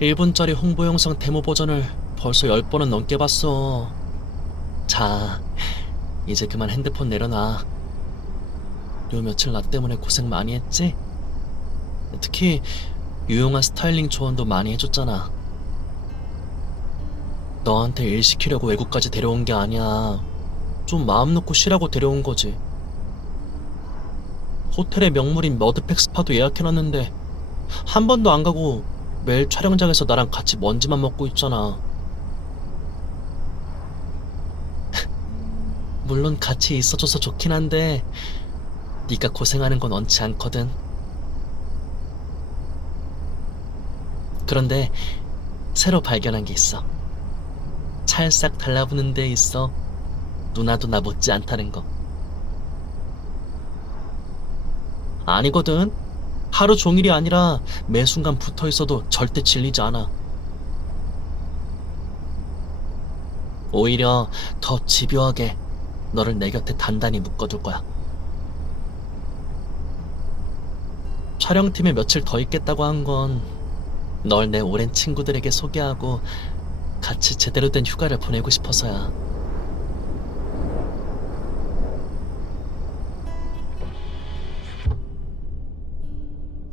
1분짜리 홍보 영상 데모 버전을 벌써 10번은 넘게 봤어. 자, 이제 그만 핸드폰 내려놔. 요 며칠 나 때문에 고생 많이 했지? 특히 유용한 스타일링 조언도 많이 해줬잖아. 너한테 일 시키려고 외국까지 데려온 게 아니야. 좀 마음 놓고 쉬라고 데려온 거지. 호텔의 명물인 머드팩 스파도 예약해놨는데 한 번도 안 가고 매일 촬영장에서 나랑 같이 먼지만 먹고 있잖아. 물론 같이 있어줘서 좋긴 한데 네가 고생하는 건 원치 않거든. 그런데 새로 발견한 게 있어. 찰싹 달라붙는 데 있어 누나도 나 못지 않다는 거. 아니거든. 하루 종일이 아니라 매 순간 붙어 있어도 절대 질리지 않아. 오히려 더 집요하게 너를 내 곁에 단단히 묶어둘 거야. 촬영팀에 며칠 더 있겠다고 한 건 널 내 오랜 친구들에게 소개하고 같이 제대로 된 휴가를 보내고 싶어서야.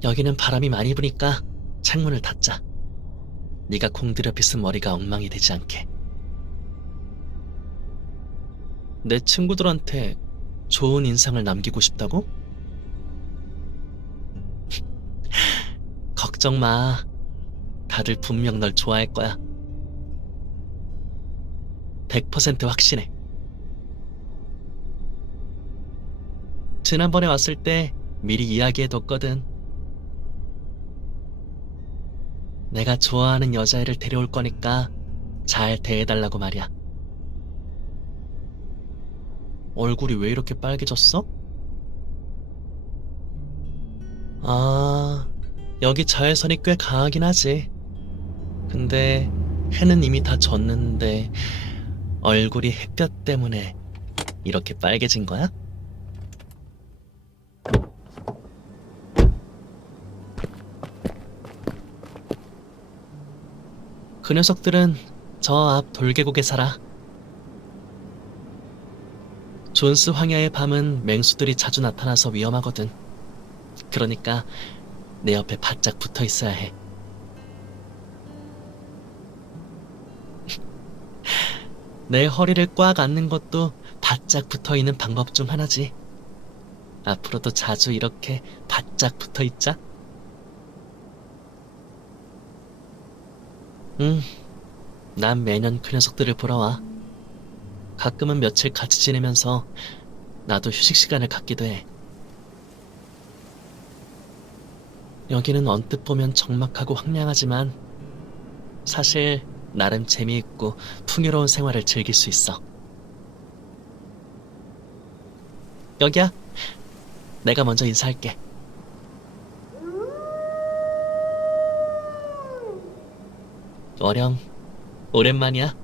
여기는 바람이 많이 부니까 창문을 닫자. 네가 공들여 빗은 머리가 엉망이 되지 않게. 내 친구들한테 좋은 인상을 남기고 싶다고? 걱정 마. 다들 분명 널 좋아할 거야. 100% 확신해. 지난번에 왔을 때 미리 이야기해뒀거든. 내가 좋아하는 여자애를 데려올 거니까 잘 대해달라고 말이야. 얼굴이 왜 이렇게 빨개졌어? 아, 여기 자외선이 꽤 강하긴 하지. 근데 해는 이미 다 졌는데 얼굴이 햇볕 때문에 이렇게 빨개진 거야? 그 녀석들은 저 앞 돌계곡에 살아. 존스 황야의 밤은 맹수들이 자주 나타나서 위험하거든. 그러니까 내 옆에 바짝 붙어 있어야 해. 내 허리를 꽉 안는 것도 바짝 붙어 있는 방법 중 하나지. 앞으로도 자주 이렇게 바짝 붙어 있자. 응, 난 매년 그 녀석들을 보러 와. 가끔은 며칠 같이 지내면서 나도 휴식 시간을 갖기도 해. 여기는 언뜻 보면 적막하고 황량하지만 사실 나름 재미있고 풍요로운 생활을 즐길 수 있어. 여기야. 내가 먼저 인사할게. 어령, 오랜만이야.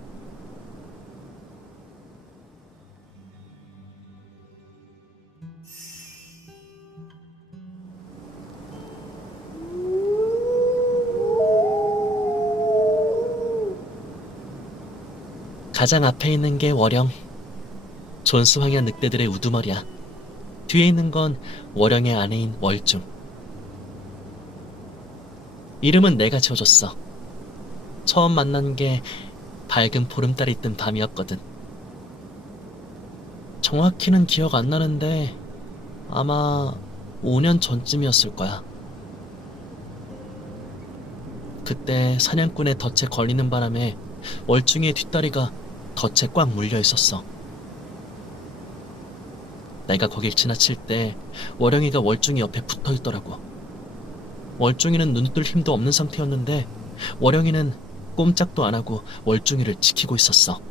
가장 앞에 있는 게 월영. 존스 황야 늑대들의 우두머리야. 뒤에 있는 건 월영의 아내인 월중. 이름은 내가 지어줬어. 처음 만난 게 밝은 보름달이 뜬 밤이었거든. 정확히는 기억 안 나는데 아마 5년 전쯤이었을 거야. 그때 사냥꾼의 덫에 걸리는 바람에 월중이의 뒷다리가 덫에 꽉 물려 있었어. 내가 거길 지나칠 때 월영이가 월중이 옆에 붙어 있더라고. 월중이는 눈뜰 힘도 없는 상태였는데 월영이는 꼼짝도 안 하고 월중이를 지키고 있었어.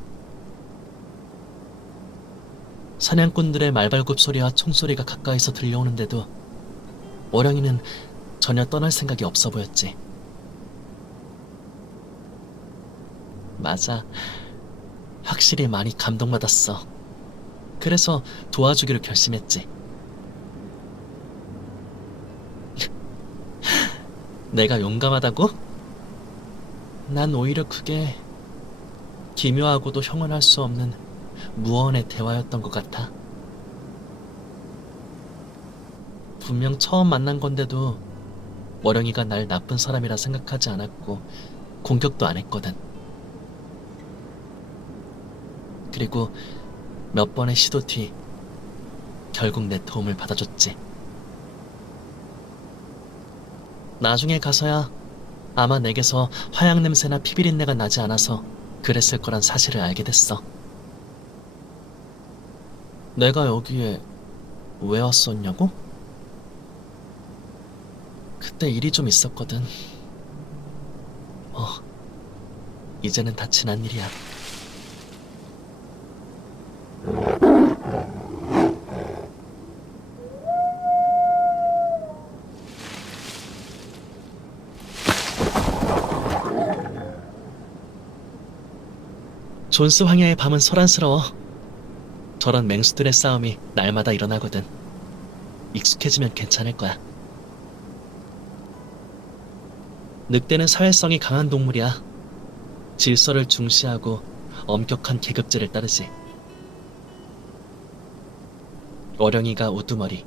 사냥꾼들의 말발굽 소리와 총소리가 가까이서 들려오는데도 월영이는 전혀 떠날 생각이 없어 보였지. 맞아. 확실히 많이 감동받았어. 그래서 도와주기로 결심했지. 내가 용감하다고? 난 오히려 그게 기묘하고도 형언할 수 없는 무언의 대화였던 것 같아. 분명 처음 만난 건데도 월영이가 날 나쁜 사람이라 생각하지 않았고 공격도 안 했거든. 그리고 몇 번의 시도 뒤 결국 내 도움을 받아줬지. 나중에 가서야 아마 내게서 화약 냄새나 피비린내가 나지 않아서 그랬을 거란 사실을 알게 됐어. 내가 여기에 왜 왔었냐고? 그때 일이 좀 있었거든. 이제는 다 지난 일이야. 존스 황야의 밤은 소란스러워. 저런 맹수들의 싸움이 날마다 일어나거든. 익숙해지면 괜찮을 거야. 늑대는 사회성이 강한 동물이야. 질서를 중시하고 엄격한 계급제를 따르지. 어령이가 우두머리.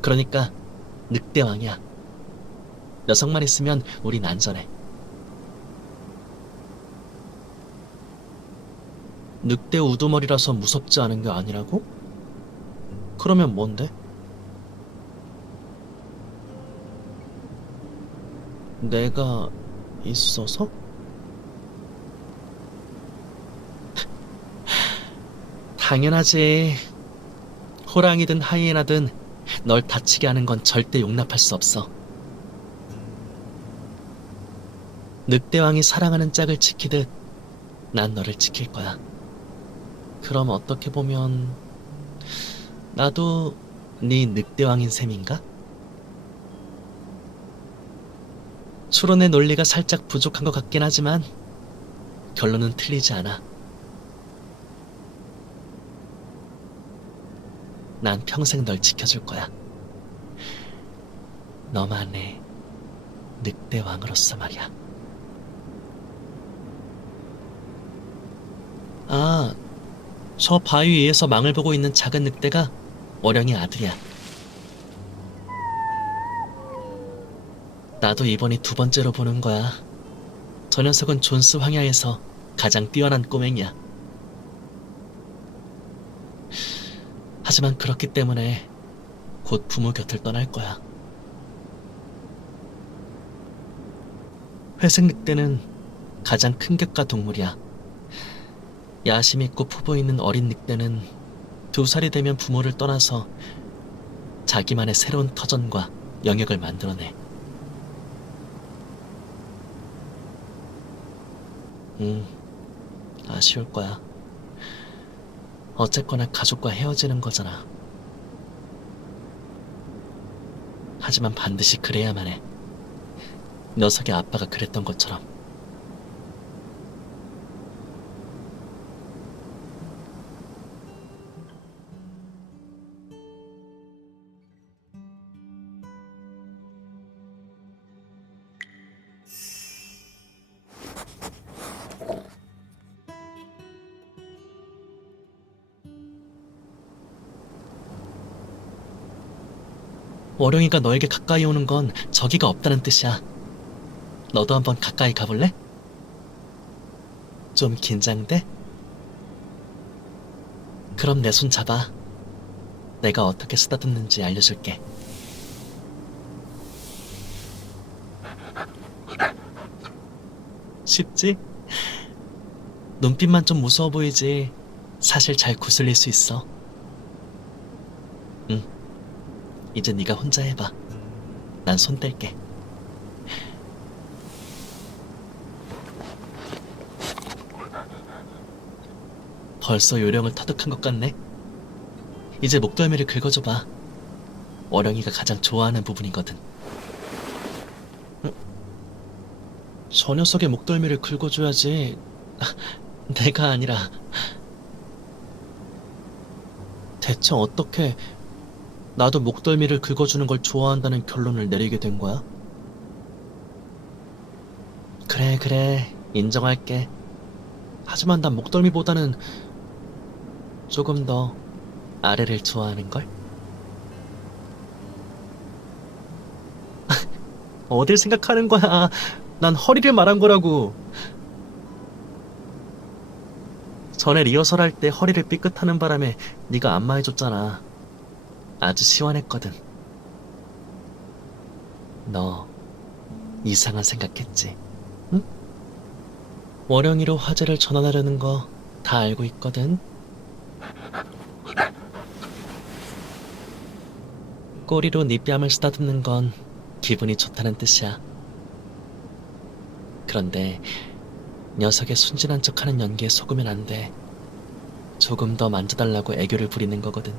그러니까 늑대왕이야. 녀석만 있으면 우린 안전해. 늑대 우두머리라서 무섭지 않은 게 아니라고? 그러면 뭔데? 내가 있어서? 당연하지. 호랑이든 하이에나든 널 다치게 하는 건 절대 용납할 수 없어. 늑대왕이 사랑하는 짝을 지키듯 난 너를 지킬 거야. 그럼 어떻게 보면 나도 네 늑대왕인 셈인가? 추론의 논리가 살짝 부족한 것 같긴 하지만 결론은 틀리지 않아. 난 평생 널 지켜줄 거야. 너만의 늑대왕으로서 말이야. 아, 저 바위 위에서 망을 보고 있는 작은 늑대가 어령의 아들이야. 나도 이번이 두 번째로 보는 거야. 저 녀석은 존스 황야에서 가장 뛰어난 꼬맹이야. 하지만 그렇기 때문에 곧 부모 곁을 떠날 거야. 회색 늑대는 가장 큰 격가 동물이야. 야심 있고 포부 있는 어린 늑대는 2살이 되면 부모를 떠나서 자기만의 새로운 터전과 영역을 만들어내. 아쉬울 거야. 어쨌거나 가족과 헤어지는 거잖아. 하지만 반드시 그래야만 해. 녀석의 아빠가 그랬던 것처럼. 월영이가 너에게 가까이 오는 건 적이가 없다는 뜻이야. 너도 한번 가까이 가볼래? 좀 긴장돼? 그럼 내 손 잡아. 내가 어떻게 쓰다듬는지 알려줄게. 쉽지? 눈빛만 좀 무서워 보이지 사실 잘 구슬릴 수 있어. 응. 이제 네가 혼자 해봐. 난 손 뗄게. 벌써 요령을 터득한 것 같네. 이제 목덜미를 긁어줘봐. 어령이가 가장 좋아하는 부분이거든. 저 녀석의 목덜미를 긁어줘야지. 내가 아니라. 대체 어떻게 나도 목덜미를 긁어주는 걸 좋아한다는 결론을 내리게 된 거야? 그래, 그래. 인정할게. 하지만 난 목덜미보다는 조금 더 아래를 좋아하는걸? 어딜 생각하는 거야? 난 허리를 말한 거라고. 전에 리허설 할 때 허리를 삐끗하는 바람에 네가 안마해줬잖아. 아주 시원했거든. 너 이상한 생각했지? 응? 월영이로 화제를 전환하려는 거 다 알고 있거든. 꼬리로 네 뺨을 쓰다듬는 건 기분이 좋다는 뜻이야. 그런데 녀석의 순진한 척하는 연기에 속으면 안 돼. 조금 더 만져달라고 애교를 부리는 거거든.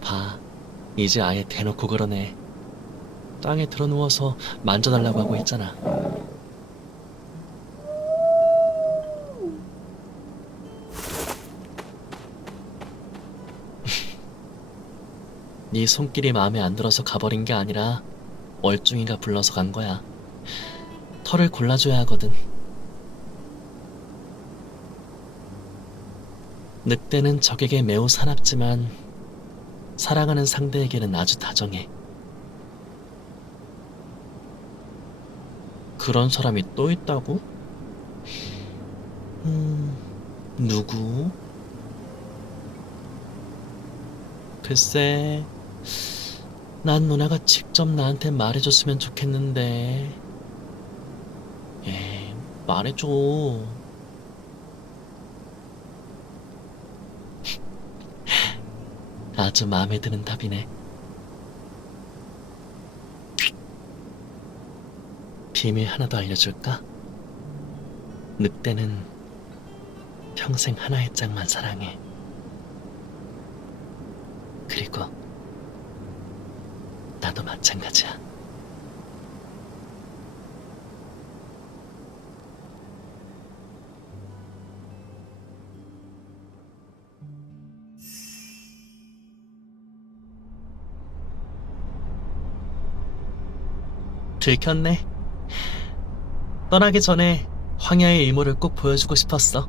봐, 이제 아예 대놓고 그러네. 땅에 드러누워서 만져달라고 하고 있잖아. 네 손길이 마음에 안 들어서 가버린 게 아니라 얼중이가 불러서 간 거야. 털을 골라줘야 하거든. 늑대는 적에게 매우 사납지만 사랑하는 상대에게는 아주 다정해. 그런 사람이 또 있다고? 누구? 글쎄, 난 누나가 직접 나한테 말해줬으면 좋겠는데. 말해줘. 아주 마음에 드는 답이네. 비밀 하나 더 알려줄까? 늑대는 평생 하나의 짝만 사랑해. 그리고 나도 마찬가지야. 들켰네. 떠나기 전에 황야의 일몰을 꼭 보여주고 싶었어.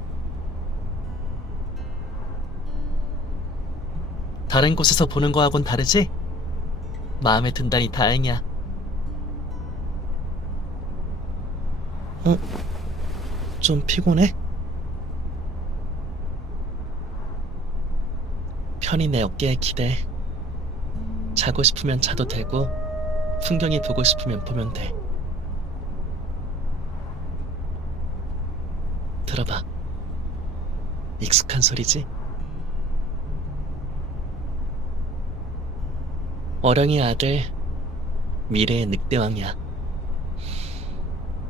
다른 곳에서 보는 거하곤 다르지? 마음에 든다니 다행이야. 어? 좀 피곤해? 편히 내 어깨에 기대. 자고 싶으면 자도 되고 풍경이 보고 싶으면 보면 돼. 들어봐. 익숙한 소리지? 어령이 아들, 미래의 늑대왕이야.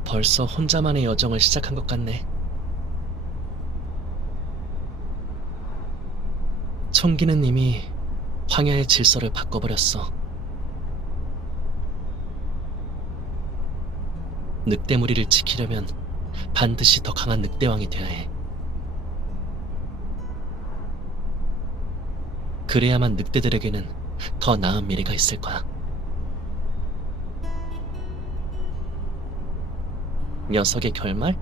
벌써 혼자만의 여정을 시작한 것 같네. 총기는 이미 황야의 질서를 바꿔버렸어. 늑대 무리를 지키려면 반드시 더 강한 늑대왕이 되어야 해. 그래야만 늑대들에게는 더 나은 미래가 있을 거야. 녀석의 결말?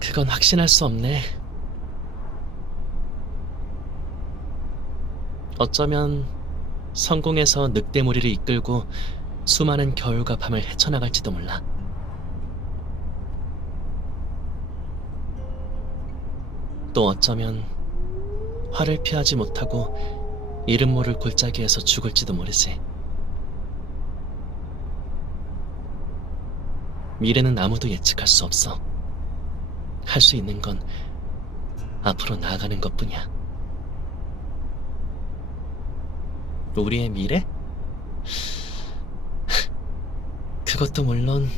그건 확신할 수 없네. 어쩌면 성공해서 늑대 무리를 이끌고 수많은 겨울과 밤을 헤쳐나갈지도 몰라. 또 어쩌면 화를 피하지 못하고 이름 모를 골짜기에서 죽을지도 모르지. 미래는 아무도 예측할 수 없어. 할 수 있는 건 앞으로 나아가는 것뿐이야. 우리의 미래? 그것도 물론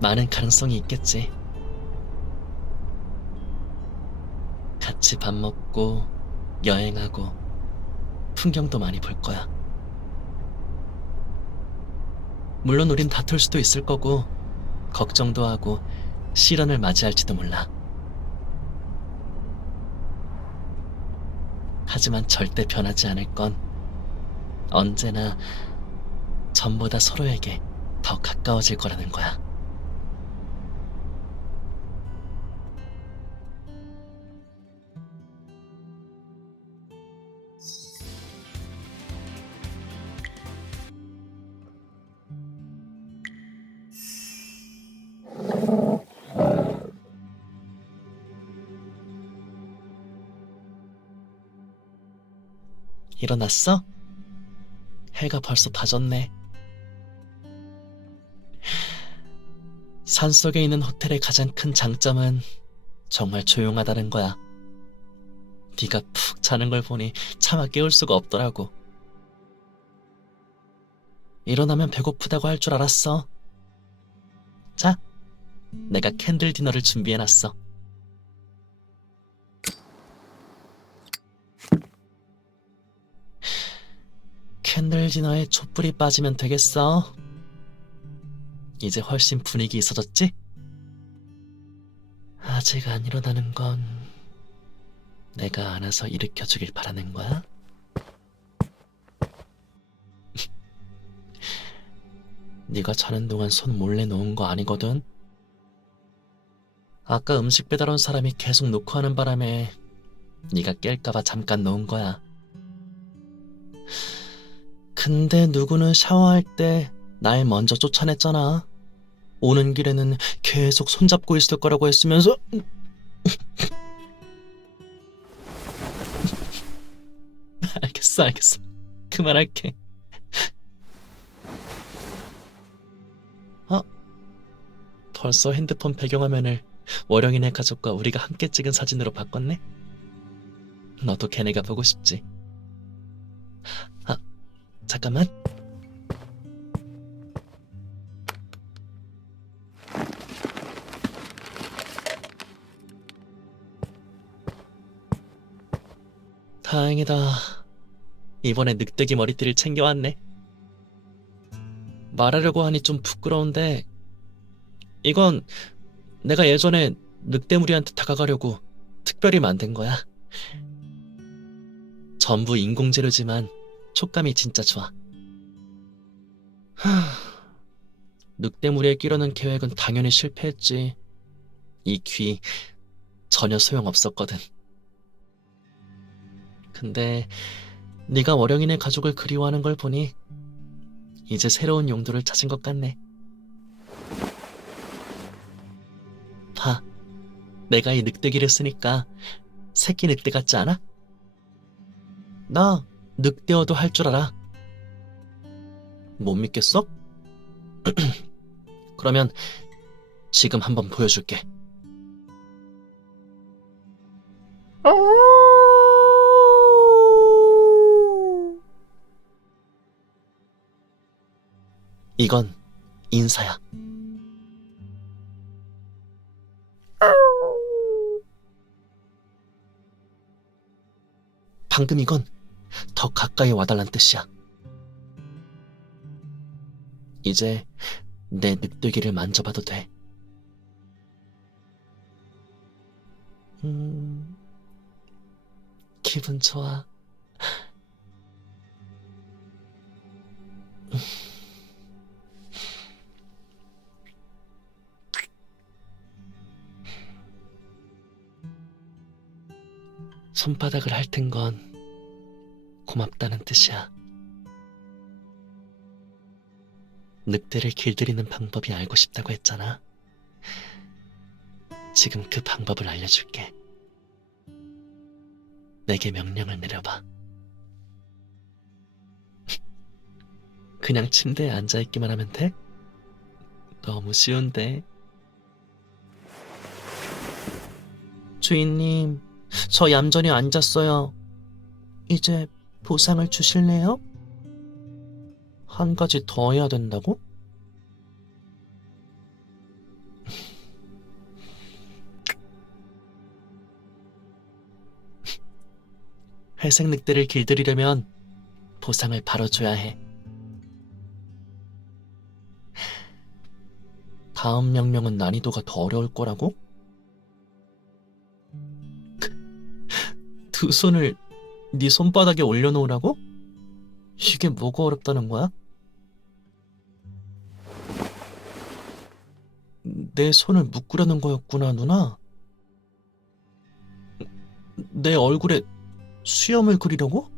많은 가능성이 있겠지. 같이 밥 먹고 여행하고 풍경도 많이 볼 거야. 물론 우린 다툴 수도 있을 거고 걱정도 하고 시련을 맞이할지도 몰라. 하지만 절대 변하지 않을 건 언제나 전보다 서로에게 더 가까워질 거라는 거야. 일어났어? 해가 벌써 다 졌네. 산속에 있는 호텔의 가장 큰 장점은 정말 조용하다는 거야. 네가 푹 자는 걸 보니 차마 깨울 수가 없더라고. 일어나면 배고프다고 할 줄 알았어. 자, 내가 캔들 디너를 준비해놨어. 캔들 디너에 촛불이 빠지면 되겠어. 이제 훨씬 분위기 있어졌지? 아직 안 일어나는 건 내가 안아서 일으켜주길 바라는 거야? 네가 자는 동안 손 몰래 놓은 거 아니거든? 아까 음식 배달 온 사람이 계속 놓고 하는 바람에 네가 깰까봐 잠깐 놓은 거야. 근데 누구는 샤워할 때 날 먼저 쫓아냈잖아. 오는 길에는 계속 손잡고 있을 거라고 했으면서. 알겠어. 그만할게. 어? 벌써 핸드폰 배경화면을 월영이네 가족과 우리가 함께 찍은 사진으로 바꿨네? 너도 걔네가 보고 싶지? 아, 잠깐만. 다행이다. 이번에 늑대기 머리띠를 챙겨왔네. 말하려고 하니 좀 부끄러운데 이건 내가 예전에 늑대무리한테 다가가려고 특별히 만든 거야. 전부 인공재료지만 촉감이 진짜 좋아. 늑대무리에 끼려는 계획은 당연히 실패했지. 이 귀 전혀 소용없었거든. 근데 네가 월영이네 가족을 그리워하는 걸 보니 이제 새로운 용도를 찾은 것 같네. 봐, 내가 이 늑대기를 쓰니까 새끼 늑대 같지 않아? 나 늑대어도 할 줄 알아. 못 믿겠어? 그러면 지금 한번 보여줄게. 이건 인사야. 방금 이건 더 가까이 와달란 뜻이야. 이제 내 늑대기를 만져봐도 돼. 기분 좋아. 손바닥을 핥은 건 고맙다는 뜻이야. 늑대를 길들이는 방법이 알고 싶다고 했잖아. 지금 그 방법을 알려줄게. 내게 명령을 내려봐. 그냥 침대에 앉아있기만 하면 돼? 너무 쉬운데. 주인님, 저 얌전히 앉았어요. 이제 보상을 주실래요? 한 가지 더 해야 된다고? 회색 늑대를 길들이려면 보상을 바로 줘야 해. 다음 명령은 난이도가 더 어려울 거라고? 두 손을 네 손바닥에 올려놓으라고? 이게 뭐가 어렵다는 거야? 내 손을 묶으려는 거였구나, 누나. 내 얼굴에 수염을 그리려고?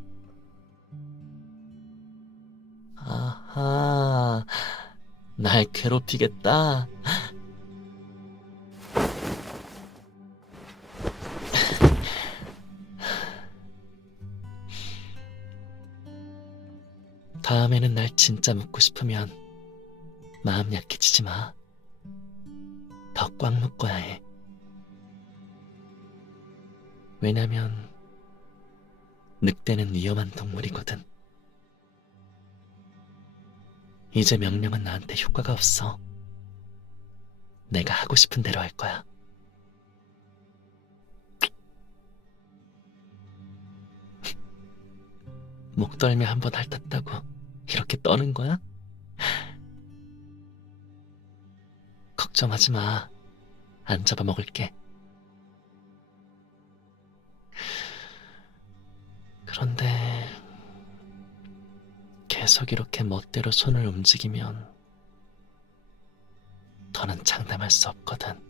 아하, 날 괴롭히겠다. 다음에는 날 진짜 묶고 싶으면 마음 약해지지 마. 더 꽉 묶어야 해. 왜냐면 늑대는 위험한 동물이거든. 이제 명령은 나한테 효과가 없어. 내가 하고 싶은 대로 할 거야. 목덜미 한번 핥았다고 이렇게 떠는 거야? 걱정하지 마. 안 잡아먹을게. 그런데 계속 이렇게 멋대로 손을 움직이면 더는 장담할 수 없거든.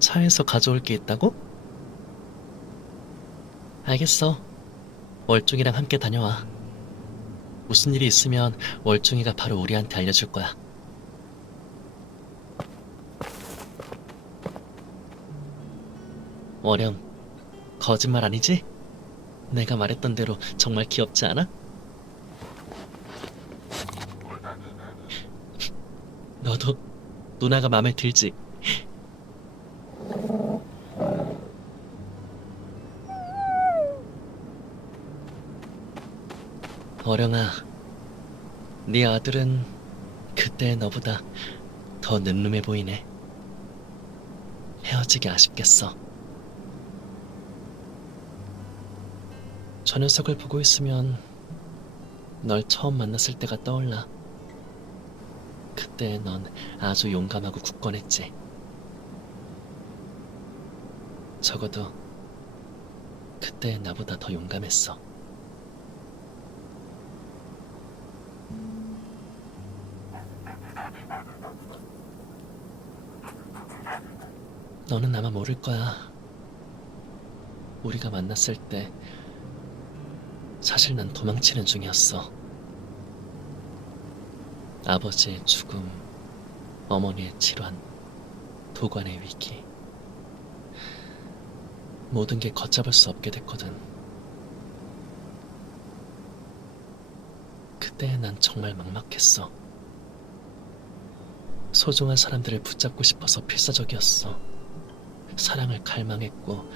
차에서 가져올 게 있다고? 알겠어. 월중이랑 함께 다녀와. 무슨 일이 있으면 월중이가 바로 우리한테 알려줄 거야. 월영, 거짓말 아니지? 내가 말했던 대로 정말 귀엽지 않아? 너도 누나가 마음에 들지? 어령아, 네 아들은 그때의 너보다 더 늠름해 보이네. 헤어지기 아쉽겠어. 저 녀석을 보고 있으면 널 처음 만났을 때가 떠올라. 그때 넌 아주 용감하고 굳건했지. 적어도 그때 나보다 더 용감했어. 너는 아마 모를 거야. 우리가 만났을 때 사실 난 도망치는 중이었어. 아버지의 죽음, 어머니의 질환, 도관의 위기. 모든 게 걷잡을 수 없게 됐거든. 그때 난 정말 막막했어. 소중한 사람들을 붙잡고 싶어서 필사적이었어. 사랑을 갈망했고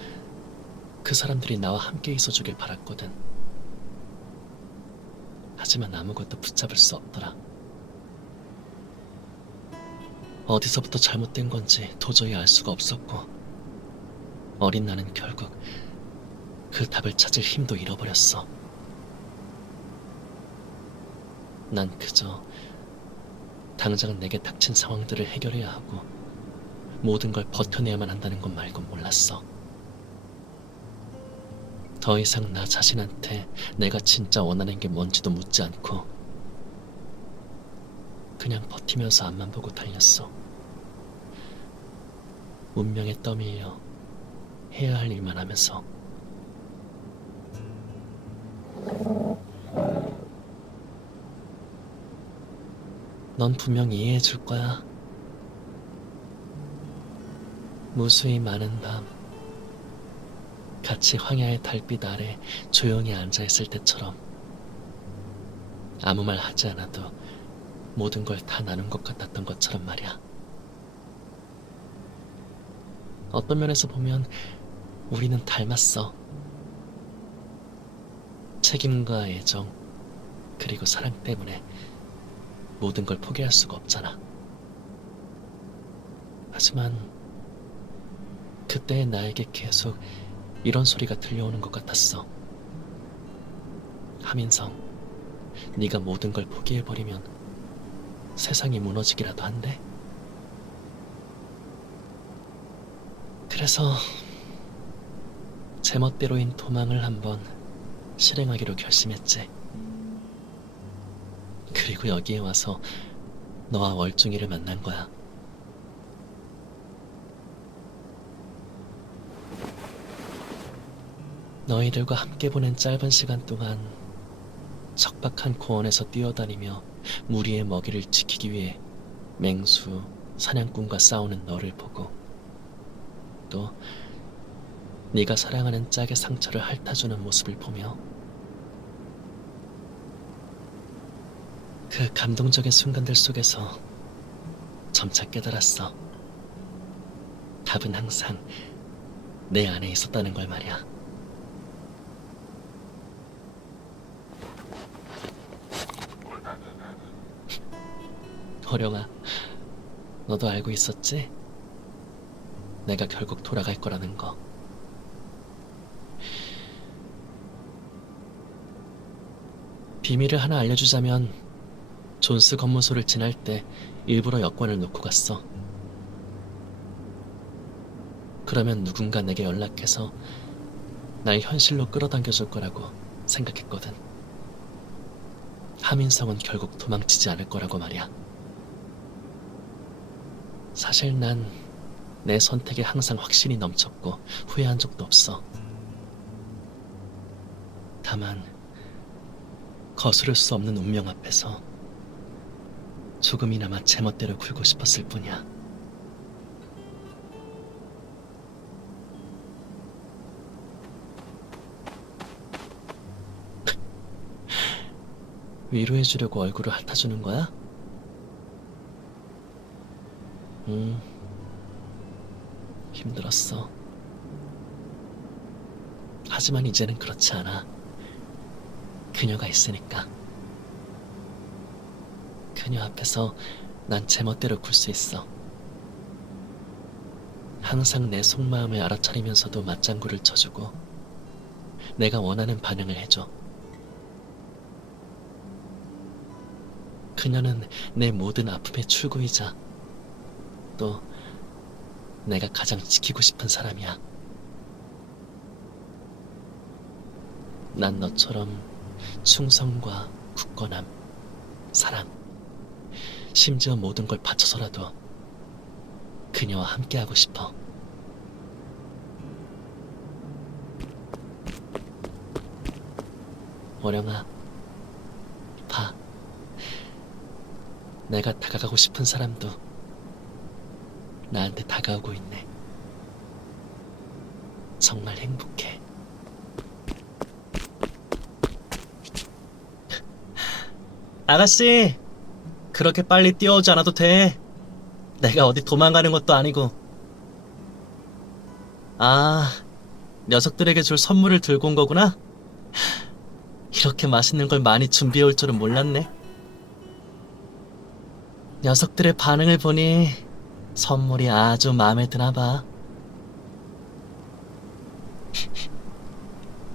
그 사람들이 나와 함께 있어주길 바랐거든. 하지만 아무것도 붙잡을 수 없더라. 어디서부터 잘못된 건지 도저히 알 수가 없었고 어린 나는 결국 그 답을 찾을 힘도 잃어버렸어. 난 그저 당장 내게 닥친 상황들을 해결해야 하고 모든 걸 버텨내야만 한다는 것 말곤 몰랐어. 더 이상 나 자신한테 내가 진짜 원하는 게 뭔지도 묻지 않고 그냥 버티면서 앞만 보고 달렸어. 운명에 떠밀려 해야 할 일만 하면서. 넌 분명 이해해 줄 거야. 무수히 많은 밤, 같이 황야의 달빛 아래 조용히 앉아있을 때처럼 아무 말 하지 않아도 모든 걸 다 나눈 것 같았던 것처럼 말이야. 어떤 면에서 보면 우리는 닮았어. 책임과 애정, 그리고 사랑 때문에 모든 걸 포기할 수가 없잖아. 하지만 그때의 나에게 계속 이런 소리가 들려오는 것 같았어. 하민성, 네가 모든 걸 포기해버리면 세상이 무너지기라도 한대. 그래서 제멋대로인 도망을 한번 실행하기로 결심했지. 그리고 여기에 와서 너와 월중이를 만난 거야. 너희들과 함께 보낸 짧은 시간 동안 척박한 고원에서 뛰어다니며 무리의 먹이를 지키기 위해 맹수, 사냥꾼과 싸우는 너를 보고, 또 네가 사랑하는 짝의 상처를 핥아주는 모습을 보며, 그 감동적인 순간들 속에서 점차 깨달았어. 답은 항상 내 안에 있었다는 걸 말이야. 호령아, 너도 알고 있었지? 내가 결국 돌아갈 거라는 거. 비밀을 하나 알려주자면, 존스 검문소를 지날 때 일부러 여권을 놓고 갔어. 그러면 누군가 내게 연락해서 날 현실로 끌어당겨줄 거라고 생각했거든. 하민성은 결국 도망치지 않을 거라고 말이야. 사실 난 내 선택에 항상 확신이 넘쳤고 후회한 적도 없어. 다만 거스를 수 없는 운명 앞에서 조금이나마 제멋대로 굴고 싶었을 뿐이야. 위로해주려고 얼굴을 핥아주는 거야? 힘들었어. 하지만 이제는 그렇지 않아. 그녀가 있으니까. 그녀 앞에서 난 제멋대로 굴 수 있어. 항상 내 속마음을 알아차리면서도 맞장구를 쳐주고 내가 원하는 반응을 해줘. 그녀는 내 모든 아픔의 출구이자 또 내가 가장 지키고 싶은 사람이야. 난 너처럼 충성과 굳건함, 사랑, 심지어 모든 걸 바쳐서라도 그녀와 함께하고 싶어. 오령아, 봐. 내가 다가가고 싶은 사람도 나한테 다가오고 있네. 정말 행복해. 아가씨, 그렇게 빨리 뛰어오지 않아도 돼. 내가 어디 도망가는 것도 아니고. 아, 녀석들에게 줄 선물을 들고 온 거구나? 이렇게 맛있는 걸 많이 준비해 올 줄은 몰랐네. 녀석들의 반응을 보니 선물이 아주 마음에 드나 봐.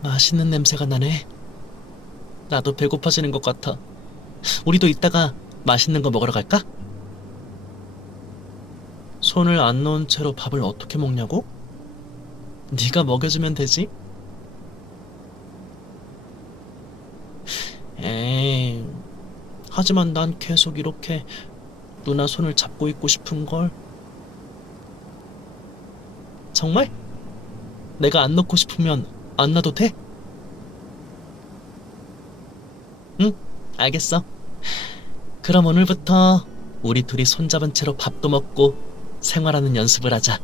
맛있는 냄새가 나네. 나도 배고파지는 것 같아. 우리도 이따가 맛있는 거 먹으러 갈까? 손을 안 놓은 채로 밥을 어떻게 먹냐고? 네가 먹여주면 되지? 에이, 하지만 난 계속 이렇게 누나 손을 잡고 있고 싶은걸. 정말? 내가 안 넣고 싶으면 안 놔도 돼? 응, 알겠어. 그럼 오늘부터 우리 둘이 손잡은 채로 밥도 먹고 생활하는 연습을 하자.